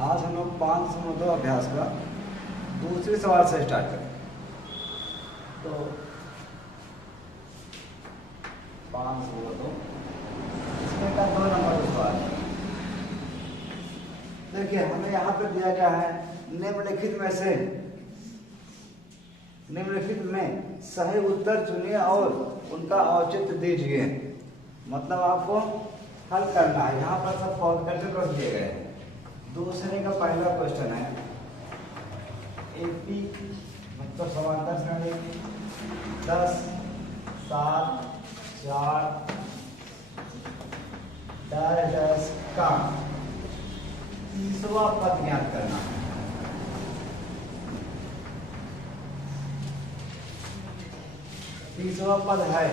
आज हम लोग 502 अभ्यास का दूसरे सवाल से स्टार्ट करें। तो 502 इसमें का 2 नंबर सवाल है। देखिए हमें यहाँ पे दिया गया है निम्नलिखित में सही उत्तर चुनिए और उनका औचित्य दीजिए। मतलब आपको हल करना है। यहाँ पर सब सॉल्व करके रख दिए गए हैं। दूसरे का पहला क्वेश्चन है एपी मतलब समांतर श्रेणी 10 7 4 डैश का 30वां पद ज्ञात करना है। तीसवा पद है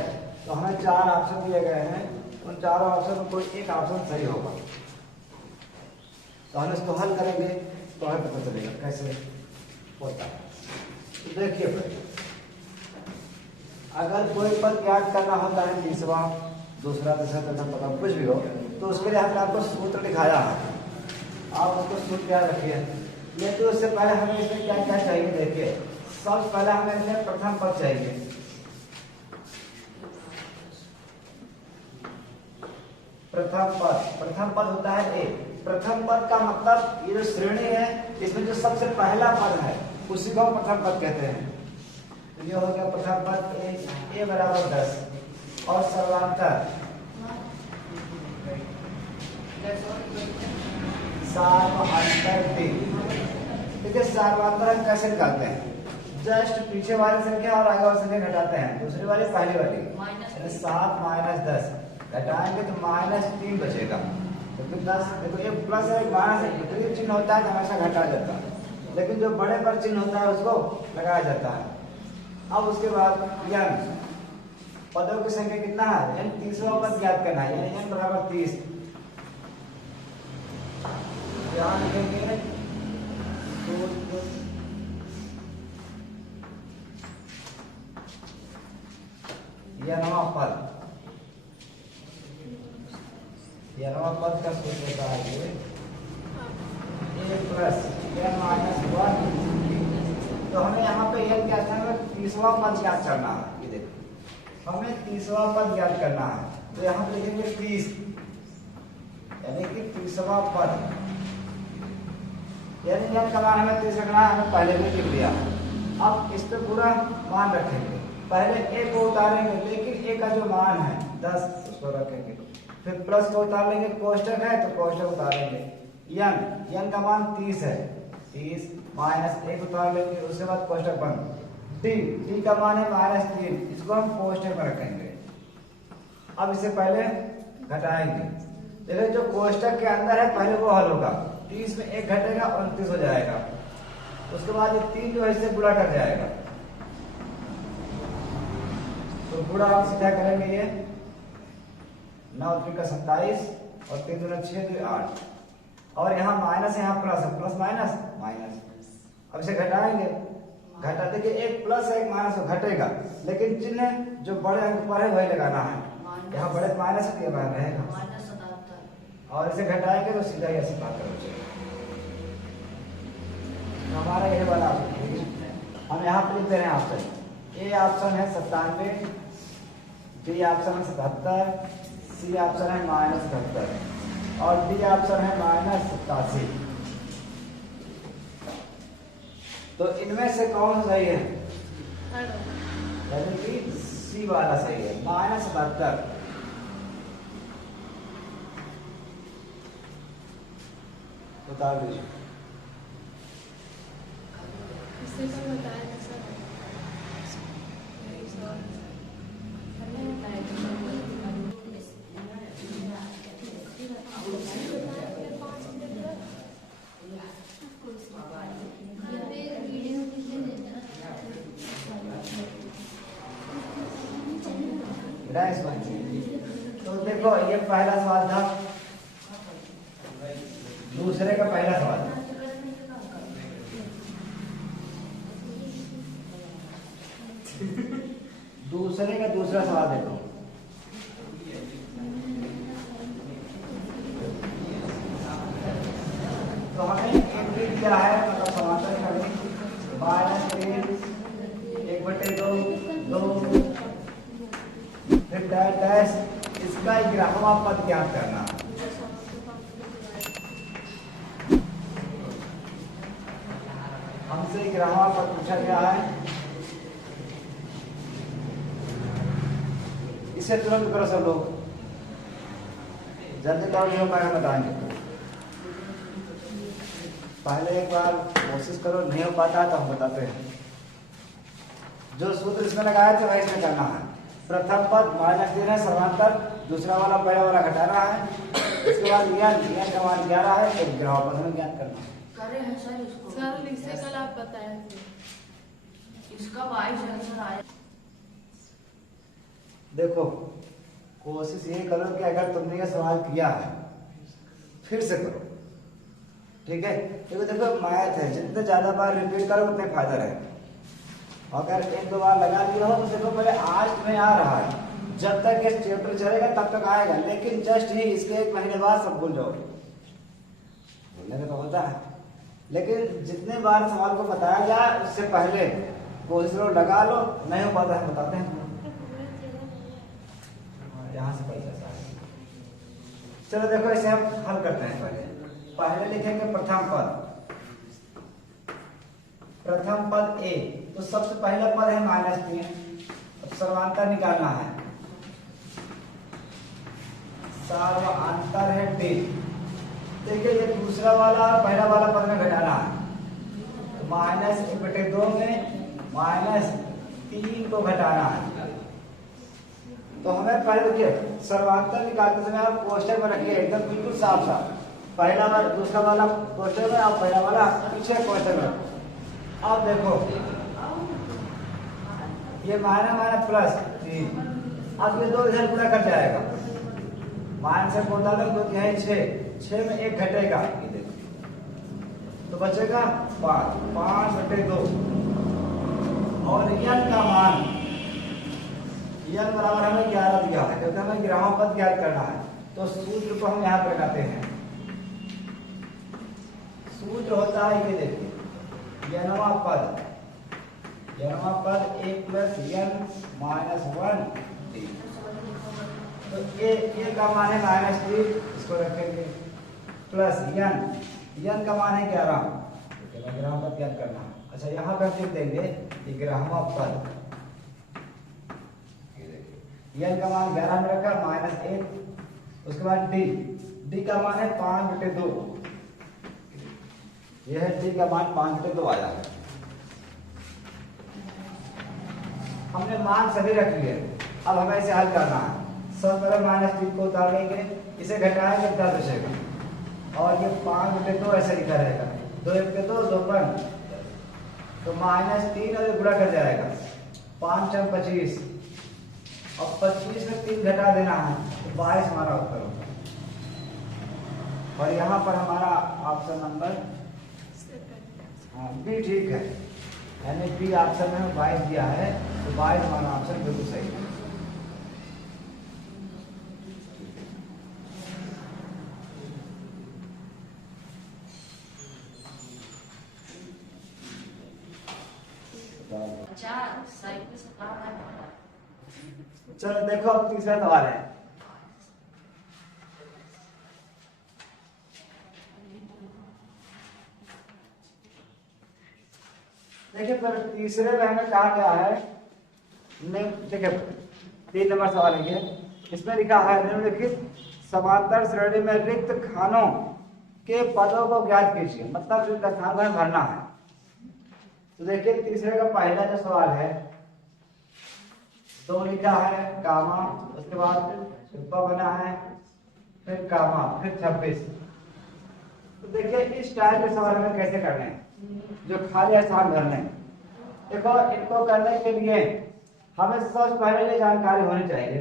तो हमें 4 ऑप्शन दिए गए हैं। उन चारों ऑप्शन में कोई एक ऑप्शन सही होगा तो हम इसको हल करेंगे तो हमें पता चलेगा कैसे होता है। तो देखिए भाई, अगर कोई पद ज्ञात करना होता है तीसवा दूसरा तीसरा चौथा पता कुछ भी हो तो उसके लिए हमने आपको सूत्र दिखाया है। आप उसको सूत्र याद रखिए। लेकिन उससे पहले हमें इसमें क्या क्या चाहिए देखिए। सबसे पहले हमें इसमें प्रथम पद चाहिए। प्रथम पद होता है ए। प्रथम पद का मतलब ये जो श्रेणी है इसमें जो सबसे पहला पद है उसी को हम प्रथम पद कहते हैं। तो ये हो गया प्रथम पद ए बराबर 10 और सर्वांतर 3। देखिए सर्वांतर हम कैसे निकालते हैं। जस्ट पीछे वाली संख्या और आगे वाली संख्या घटाते हैं। दूसरी वाली पहली वाली 7 माइनस 10 घटाएंगे तो -3 बचेगा। तो फिर 10 देखो ये प्लस है माइनस है। तो ये चिन्ह होता है तो हमेशा घटा जाता है। लेकिन जो बड़े पर चिन्ह होता है उसको लगाया जाता है। अब उसके बाद n पदों की संख्या कितना है n 30वां पद ज्ञात करना है। यानी n बराबर 30। यहाँ लिखेंगे नवा पद का सूत्र होता है ये a प्लस n माइनस 1। तो हमें यहाँ पे n क्या करना है 30वां पद ज्ञात करना है। ये देखो हमें 30वां पद ज्ञात करना है। तो यहाँ पे लिखेंगे 30 यानी कि 30वां पद यानी n का मान हमें 30 रखना है। हमें पहले भी लिख दिया। अब इस पे पूरा मान रखेंगे। पहले a को उतारेंगे लेकिन a का जो मान है 10 उसको रखेंगे। फिर प्लस को उतार लेंगे। कोष्टक है तो कोष्टक उतारेंगे। n का मान 30 है। 30 माइनस 1 उतार लेंगे। उसके बाद कोष्टक बंद। d का मान है -3 इसको हम कोष्टक में रखेंगे। अब इसे पहले घटाएंगे। देखिए जो कोष्टक के अंदर है पहले वो हल होगा। 30 में 1 घटेगा 29 हो जाएगा। उसके बाद ये 3 जो है इससे गुणा कर जाएगा। तो गुणा हम सीधा करेंगे। ये 9 3 का 27 और 3 दूना 6 2 8 और यहाँ माइनस यहाँ प्लस है। Plus minus minus. अब इसे घटाएंगे। घटा देखिए एक प्लस है एक माइनस घटेगा लेकिन चिन्ह जो बड़े अंक पर है वही लगाना है। यहाँ बड़े माइनस है रहेगा और इसे घटाएंगे तो सीधा ही 77 हो जाएगा। हमारा ये वाला हम यहाँ पे लिख दे रहे हैं ऑप्शन। ए ऑप्शन है 97, बी ऑप्शन है 77, सी ऑप्शन है -77 और डी ऑप्शन है -87। तो इनमें से कौन सही है? यानी कि सी वाला सही है -77। बता दीजिए। तो देखो ये पहला सवाल था। दूसरे का पहला सवाल दूसरे का दूसरा सवाल देखो। तो हमें एक भी दिया है, मतलब समांतर करनी -3 1/2 2 फिर डैश डैश, इसका ग्राहवा पद ज्ञात करना। हमसे ग्राहवा पद पूछा गया है, इसे तुरंत करो सब लोग, जल्दी करो, नहीं हो पाएगा बताएंगे। पहले एक बार कोशिश करो, नहीं हो पाता तो हम बताते हैं। जो सूत्र इसमें लगाया था वही इसमें करना है। प्रथम पद -3 है समांतर, दूसरा वाला पहला वाला घटाना है, इसके बाद यन का मान 11 है, तो ग्राहक पद में ज्ञात करना है। करे हैं सर इसको। सर इसे कल आप बताए थे। इसका 22 आंसर आया। देखो कोशिश ये करो कि अगर तुमने ये सवाल किया है फिर से करो, ठीक है? क्योंकि देखो मैथ है, जितने ज्यादा बार रिपीट करो उतने फायदा रहेगा। अगर एक दो बार लगा दिया हो तो देखो पहले आज में आ रहा है, जब तक ये चैप्टर चलेगा तब तक आएगा, लेकिन जस्ट ही इसके 1 महीने बाद सब भूल जाओगे। भूलने का तो होता है, लेकिन जितने बार सवाल को बताया जाए उससे पहले कोशिश करो, लगा लो, नहीं हो पाता है बताते हैं। यहाँ से पता चलता है। चलो देखो इसे हम हल करते हैं। पहले लिखेंगे प्रथम पद, प्रथम पद ए, तो सबसे पहला पद है -3, अब सर्वांतर निकालना है, सर्वांतर है डी। देखिए ये दूसरा वाला और पहला वाला पद में घटाना है, -1/2 में -3 को घटाना है। तो हमें पहले देखिए सर्वांतर निकालते समय आप क्वेश्चन में रखिए एकदम बिल्कुल साफ साफ, पहला वाला दूसरा वाला क्वेश्चन में, आप पहला वाला पीछे क्वेश्चन में। अब देखो ये -+3, अब ये 2 इधर पूरा कट जाएगा, मान से 45 2 है 6 में 1 घटेगा, तो बचेगा 5/2। और यन का मान, यन बराबर हमें 11 दिया है, क्योंकि हमें ग्राहक पद ज्ञात करना है। तो सूत्र को हम यहाँ पर लगाते हैं। सूत्र होता है ये देखिए, यनवा पद 1 + n - 1 d। तो ये का मान है -3, इसको रखेंगे, प्लस यन का मान है 11, ग्राहक पद ज्ञात करना। अच्छा यहाँ पे हम लिख देंगे ये ग्राहक पद, यन का मान 11 में रखा, -1, उसके बाद डी का मान है 5/2, यह है डी का मान 5/2 आया है। हमने मान सभी रख लिए, अब हमें इसे हल करना है। सब तरफ -3 को उतार लेंगे, इसे घटाएंगे 10 बचेगा, और ये 5/2 ऐसे लिखा रहेगा, 2 1 के 2 2 5, तो -3 और गुणा कर जाएगा, 5 × 25, और 25 में 3 घटा देना है, तो 22 हमारा उत्तर होगा। और यहाँ पर हमारा ऑप्शन नंबर बी ठीक है, यानी बी ऑप्शन में 22 दिया है, तो 22 हमारा ऑप्शन बिल्कुल सही है। चलो देखो अब तीसरा सवाल है। देखिए पर तीसरे में हमें कहा गया है, देखिए 3 नंबर सवाल है ये, इसमें लिखा है निम्नलिखित समांतर श्रेणी में रिक्त खानों के पदों को ज्ञात कीजिए, मतलब रिक्त स्थान को भरना है। तो देखिए तीसरे का पहला जो सवाल है, 2 लिखा है कामा, उसके बाद रुपा बना है, फिर कामा, फिर 26। तो देखिए इस टाइप के सवाल हमें कैसे करने हैं, जो खाली स्थान भरने। देखो इनको करने के लिए हमें सबसे पहले ये जानकारी होनी चाहिए,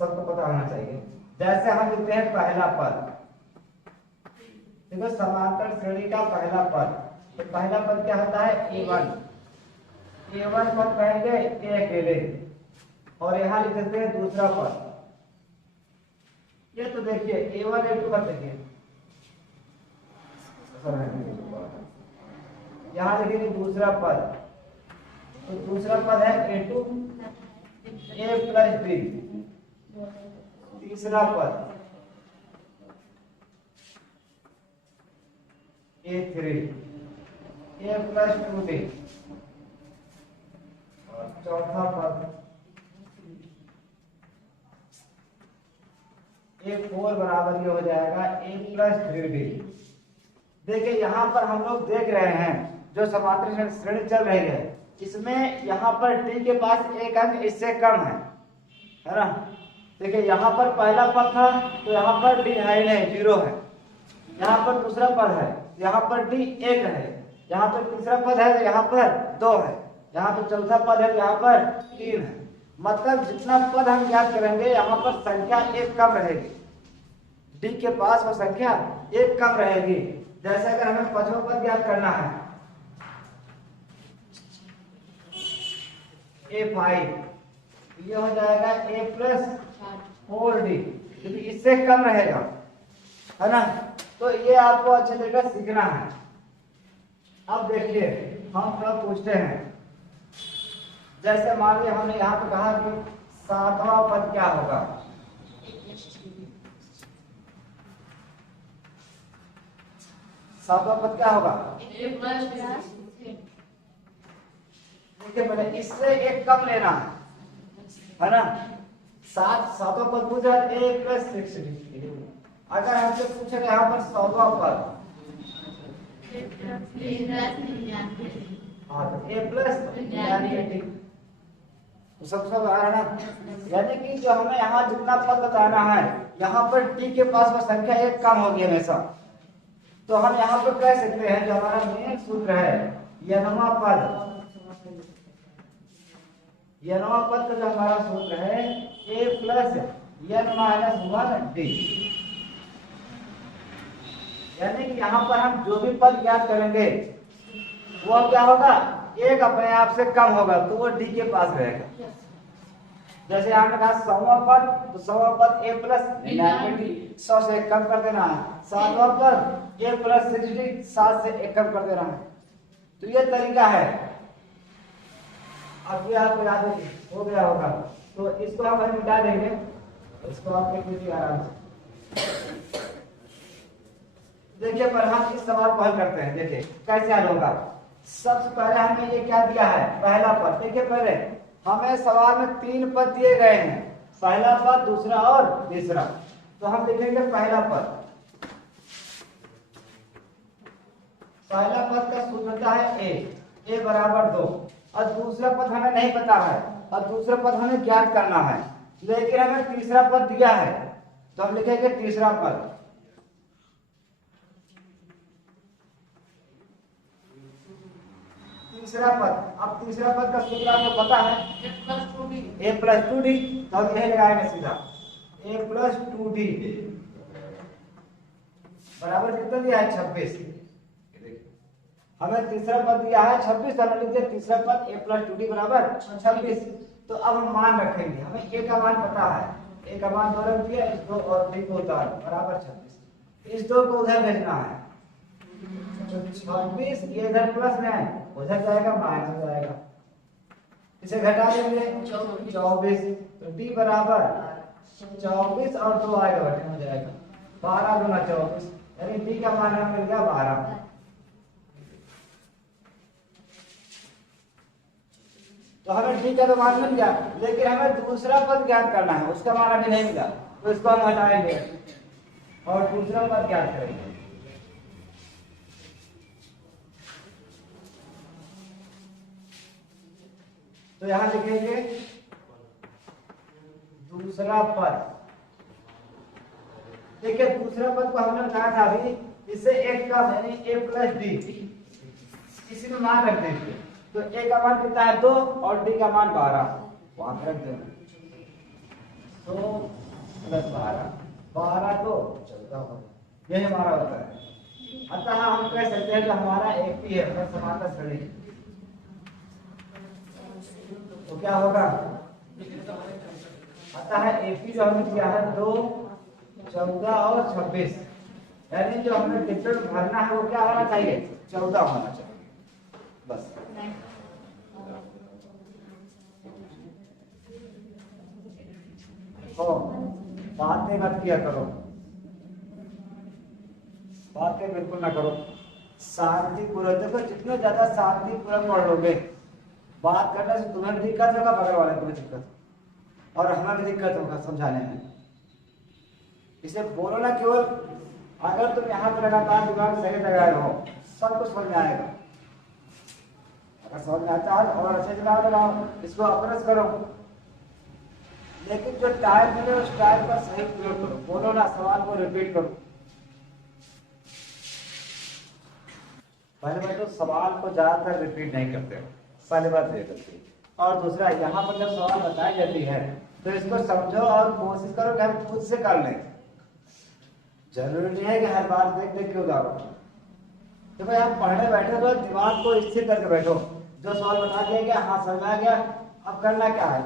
सबको पता होना चाहिए। जैसे हम लिखते हैं पहला पद, देखो समांतर श्रेणी का पहला पद, तो पहला पद क्या होता है A1 पद कहेंगे ए अकेले, और यहाँ लिख देते हैं दूसरा पद ये तो देखिए A1 A2 कर देखिए, यहाँ देखेंगे दूसरा पद, तो दूसरा पद है A2 A प्लस B, तीसरा पद A3 A प्लस 2D, और चौथा पद A4 बराबर ये हो जाएगा A प्लस 3D। देखिए यहाँ पर हम लोग देख रहे हैं जो समांतर श्रेणी चल रही है, इसमें यहाँ पर D के पास एक अंक इससे कम है ना। देखिए यहाँ पर पहला पद था तो यहाँ पर D है ही नहीं, 0 है। यहाँ पर दूसरा पद है, यहाँ पर D 1 है। यहाँ पर तीसरा पद है तो यहाँ पर 2 है। यहाँ पर चौथा पद है तो यहाँ पर 3 है। मतलब जितना पद हम ज्ञात करेंगे यहाँ पर संख्या एक कम रहेगी, D के पास वो संख्या एक कम रहेगी। जैसे अगर हमें पांचवा पद ज्ञात करना है A5, ये हो जाएगा A प्लस 4D, क्योंकि इससे कम रहेगा, है ना। तो ये आपको अच्छे तरीके से सीखना है। अब देखिए हम थोड़ा पूछते हैं, जैसे मान लीजिए हमने यहाँ पे कहा कि सातवां पद क्या होगा, सातवां पद क्या होगा, देखिए पहले इससे एक कम लेना है ना। सातवां पद पूछा A प्लस 6D। अगर हमसे पूछेगा यहाँ पर 100वां पद, हाँ तो A प्लस 99, तो सब आ रहा ना। यानी कि जो हमें यहाँ जितना पद बताना है यहाँ पर D के पास वो संख्या एक कम होगी हमेशा। तो हम यहाँ पर कह सकते हैं जो हमारा मेन सूत्र है n वां पद का जो हमारा सूत्र है A plus n minus 1D। यानी कि यहाँ पर हम जो भी पद ज्ञात करेंगे वो क्या होगा, एक अपने आप से कम होगा, तो वो D के पास रहेगा। जैसे हमने कहा 100वां पद, तो 100वां पद A प्लस 99D, 100 से एक कम कर देना है। 7वां पद A प्लस 60D, 7 से एक कम कर देना है। तो ये तरीका है। अब ये आपको याद हो गया होगा, तो इसको हम मिटा देंगे, इसको आप लिख लीजिए आराम से। देखिए पर हम इस सवाल को हल करते हैं, देखिए कैसे हल होगा। सबसे पहले हमें ये क्या दिया है, पहला पद। देखिए पहले हमें सवाल में 3 पद दिए गए हैं, पहला पद, दूसरा और तीसरा। तो हम लिखेंगे पहला पद। पहला पद का सूत्र होता है A बराबर 2, और दूसरा पद हमें नहीं पता है और दूसरा पद हमें ज्ञात करना है, लेकिन हमें तीसरा पद दिया है तो हम लिखेंगे तीसरा पद। तीसरा पद, अब तीसरा पद का सूत्र आपको पता है A प्लस 2D, तो हम यही लगाएंगे सीधा A प्लस 2D बराबर कितना दिया है 26। हमें तीसरा पद दिया है 26, तो लिख दिया तीसरा पद A प्लस 2D बराबर 26। तो अब हम मान रखेंगे, हमें A का मान पता है, A का मान 2 रख दिया, इस 2 और D को उतार बराबर 26। इस 2 को उधर भेजना है, तो 26 ये इधर प्लस में उधर जाएगा माइनस हो जाएगा, इसे घटा देंगे 24, तो D बराबर 24 और 2 आएगा हो जाएगा 12 गुना 24, यानी D का मान हमें मिल गया 12। तो हमें D का तो मान मिल गया, लेकिन हमें दूसरा पद ज्ञात करना है, उसका मान अभी नहीं मिला, तो इसको हम हटाएंगे और दूसरा पद ज्ञात करेंगे। तो यहां लिखेंगे दूसरा पद। देखिए दूसरा पद को हमने कहा था अभी, इससे एक कम यानी A प्लस D, इसी में मान रख देंगे। तो A का मान कितना है 2 और D का मान 12, वहां रख देंगे 2 प्लस 12 तो 14 होगा, यही हमारा होता है। अतः हम कह सकते हैं कि हमारा एक ही है, मतलब समांतर श्रेणी। तो क्या होगा, अतः AP जो हमने किया है 2, 14 और 26, यानी जो हमें डिफरेंस भरना है वो क्या होना चाहिए, 14 होना चाहिए बस। तो बातें मत किया करो, बातें बिल्कुल ना करो, शांति पूर्वक देखो, जितना ज्यादा शांति पूर्वक पढ़ लोगे, बात करने से तुम्हें भी दिक्कत होगा, बगल वाले को भी दिक्कत और हमें भी दिक्कत होगा समझाने में। इसे बोलो ना, केवल अगर तुम यहाँ पर लगातार दिमाग सही लगाए हो सब कुछ समझ में आएगा। अगर समझ में आता है और अच्छे से लगाओ, इसको अभ्यास करो, लेकिन जो टाइम मिले उस टाइम का सही प्रयोग करो। बोलो ना, सवाल को रिपीट करो। पहली बात तो सवाल को ज्यादातर रिपीट नहीं करते हो, पहली बात ये करती है। और दूसरा, यहाँ पर जब सवाल बताई जाती है तो इसको समझो और कोशिश करो कि हम खुद से कर लें। जरूरी नहीं है कि हर बार देख देख के उतारो। तो भाई आप पढ़ने बैठे तो दिमाग को स्थिर करके बैठो, जो सवाल बता दिया गया हाँ समझ आ गया, अब करना क्या है,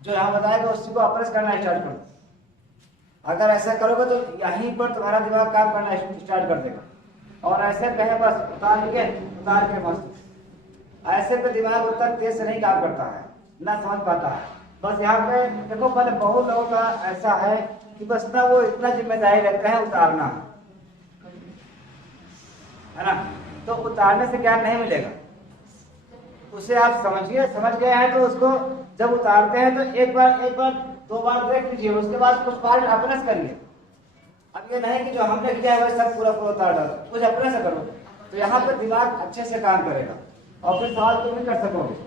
जो यहाँ बताएगा उसी को अभ्यास करना स्टार्ट करो। अगर ऐसा करोगे तो यहीं पर तुम्हारा दिमाग काम करना स्टार्ट कर देगा। और ऐसे कहे बस उतार के मस्त, ऐसे पे दिमाग उतना तेज से नहीं काम करता है, ना समझ पाता है। बस यहाँ पे देखो, पहले बहुत लोगों का ऐसा है कि बस ना वो इतना जिम्मेदारी रखते हैं उतारना, है ना, तो उतारने से ज्ञान नहीं मिलेगा। उसे आप समझिए, समझ गए हैं तो उसको जब उतारते हैं तो एक बार 2 बार देख लीजिए, उसके बाद कुछ पार्ट अभ्यास करिए। अब ये नहीं कि जो हमने किया है वह सब पूरा उतार डालो, कुछ अपने से करो तो यहाँ पर दिमाग अच्छे से काम करेगा और फिर सवाल तुम भी कर सकोगे।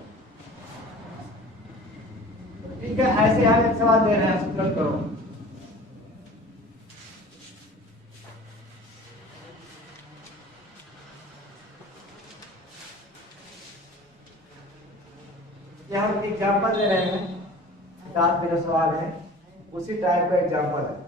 ठीक है, ऐसे हम एक सवाल दे रहे हैं, तुरंत करो। ये हम एग्जाम्पल दे रहे हैं, किताब में जो सवाल है उसी टाइप का एग्जाम्पल है।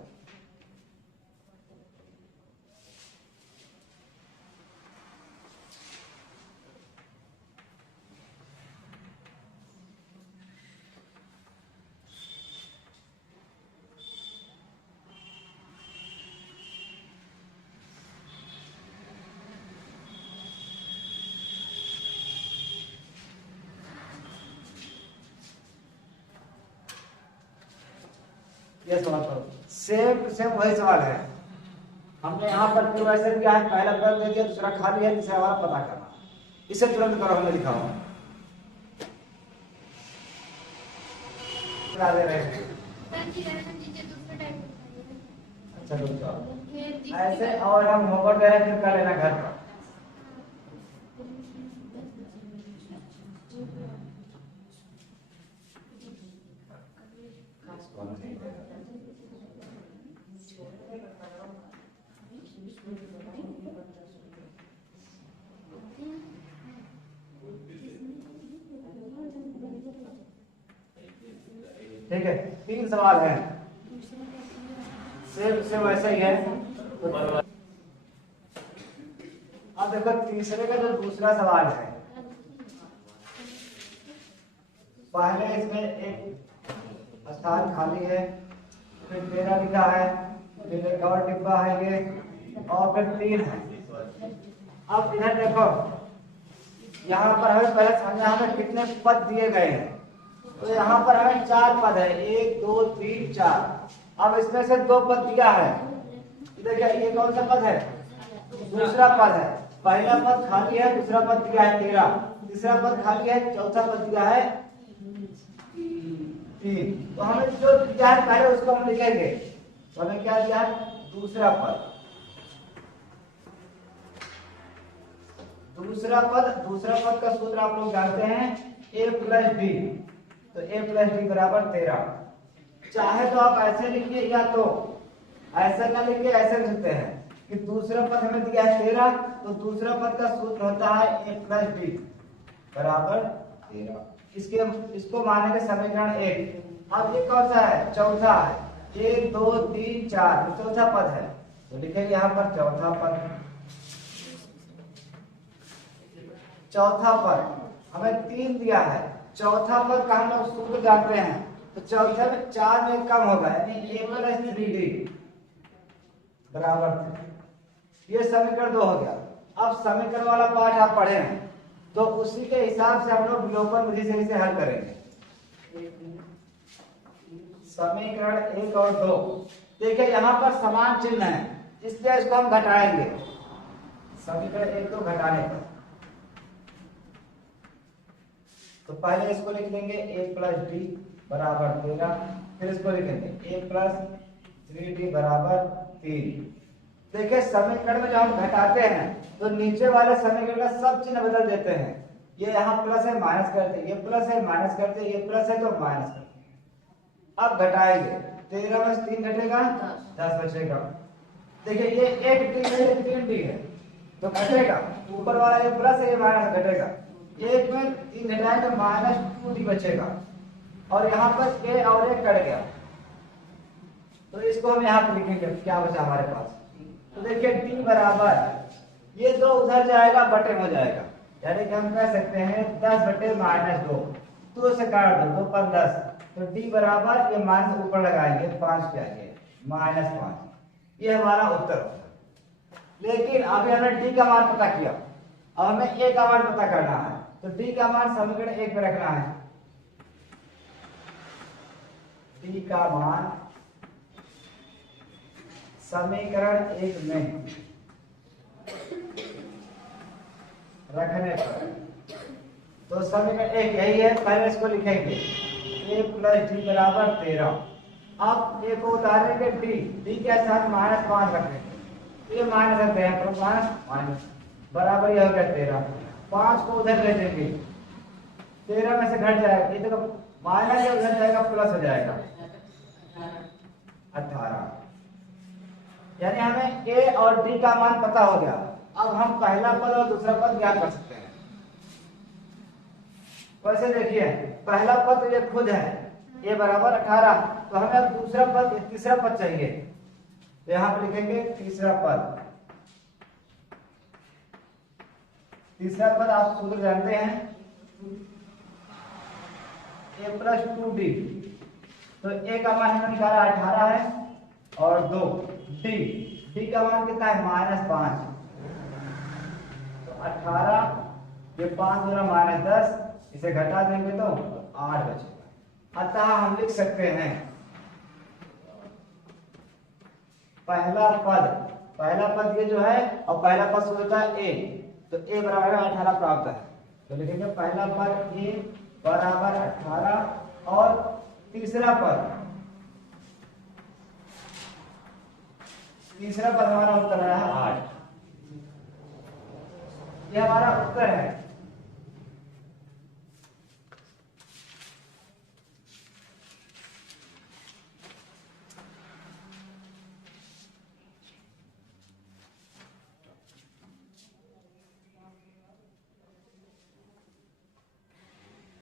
ये सवाल करो, सेम वही सवाल है। हमने यहाँ पर क्वेश्चन किया है, पहला पद दे दिया, दूसरा खाली है, तीसरा वाला पता करना। इसे तुरंत करो, हमने लिखा हुआ दे रहे हैं। अच्छा रुक जाओ, ऐसे और हम होमवर्क दे रहे हैं, फिर कर लेना घर पर। ठीक है, 3 सवाल है, सेम वैसा ही है। अब देखो तीसरे का जो दूसरा सवाल है, पहले इसमें एक स्थान खाली है, फिर 13 लिखा है, फिर एक और डिब्बा है ये, और फिर 3 है। अब इधर देखो, यहाँ पर हमें पहले समझना हमें कितने पद दिए गए हैं। तो यहाँ पर हमें 4 पद है, 1 2 3 4। अब इसमें से 2 पद दिया है, देखिए ये कौन सा पद है, दूसरा पद है। पहला पद खाली है, दूसरा पद दिया है 13, तीसरा पद खाली है, चौथा पद दिया है 3। तो हमें जो दिया है पहले उसको हम लिखेंगे, तो हमें क्या दिया है, दूसरा पद। दूसरा पद का सूत्र आप लोग जानते हैं, a + b। तो a + b बराबर 13। चाहे तो आप ऐसे लिखिए, या तो ऐसा ना लिखिए, ऐसे लिख सकते हैं कि दूसरा पद हमें दिया है 13, तो दूसरा पद का सूत्र होता है a + b बराबर 13। इसको मानेंगे समीकरण 1। अब ये कौन सा है, चौथा है, 1 2 3 4, चौथा पद है, तो लिखेंगे यहाँ पर चौथा पद। चौथा पद हमें 3 दिया है, चौथा पद का हम लोग सूत्र जानते हैं, तो चौथे में 4 में कम होगा, यानी a + 3d बराबर 3। ये समीकरण 2 हो गया। अब समीकरण वाला पार्ट आप पढ़े हैं तो उसी के हिसाब से हम लोग विलोपन विधि से इसे हल करेंगे। समीकरण 1 और 2 देखिए यहाँ पर समान चिन्ह है, इसलिए इसको हम घटाएंगे। समीकरण 1 2 घटाने पर तो पहले इसको लिख लेंगे a प्लस डी बराबर 13, फिर इसको लिखेंगे a प्लस 3d बराबर 3। देखिए समीकरण में जब हम घटाते हैं तो नीचे वाले समीकरण का सब चिन्ह बदल देते हैं। ये यहाँ प्लस है माइनस करते हैं, ये प्लस है माइनस करते हैं, ये प्लस है तो माइनस करते हैं। अब घटाएंगे 13 में 3 घटेगा 10 बचेगा। देखिए ये 1 डी है, ये 3 डी है तो घटेगा, ऊपर वाला ये प्लस है ये माइनस घटेगा। 1 में 3 घटाएंगे तो -2d बचेगा और यहाँ पर a और a कट गया तो इसको हम यहाँ पे लिखेंगे। क्या बचा हमारे पास, तो देखिए d बराबर ये 2 उधर जाएगा बटे हो जाएगा, यानी कि हम कह सकते हैं 10 बटे -2, 2 से काट दो 2 पर 10 तो d बराबर ये माइनस ऊपर लगाएंगे 5 क्या है -5। ये हमारा उत्तर होगा। लेकिन अभी हमने d का मान पता किया, अब हमें a का मान पता करना है तो d का मान समीकरण 1 पे रखना है। d का मान समीकरण 1 में रखने पर तो समीकरण 1 यही है, पहले इसको लिखेंगे a प्लस डी बराबर 13। अब a को उतारेंगे d के साथ -5 रखेंगे, ये माइनस रखते हैं तो माइनस बराबर ये हो गया 13। 5 को उधर ले देंगे, 13 में से घट जाएगा, ये देखो माइनस से उधर जाएगा प्लस हो जाएगा 18। यानी हमें a और d का मान पता हो गया। अब हम पहला पद और दूसरा पद ज्ञात कर सकते हैं। वैसे देखिए पहला पद ये खुद है a बराबर 18, तो हमें अब दूसरा पद तीसरा पद चाहिए तो यहाँ पर लिखेंगे तीसरा पद। तीसरा पद आप सूत्र जानते हैं a प्लस 2d, तो a का मान हमने निकाला 18 है और 2 d का मान कितना है -5, तो 18 ये 5 गुना -10 इसे घटा देंगे तो 8 बचेगा। अतः हम लिख सकते हैं पहला पद ये जो है और पहला पद सूत्र होता है a, तो a बराबर 18 प्राप्त है तो लिखेंगे पहला पद a बराबर 18 और तीसरा पद हमारा उत्तर है 8। ये हमारा उत्तर है।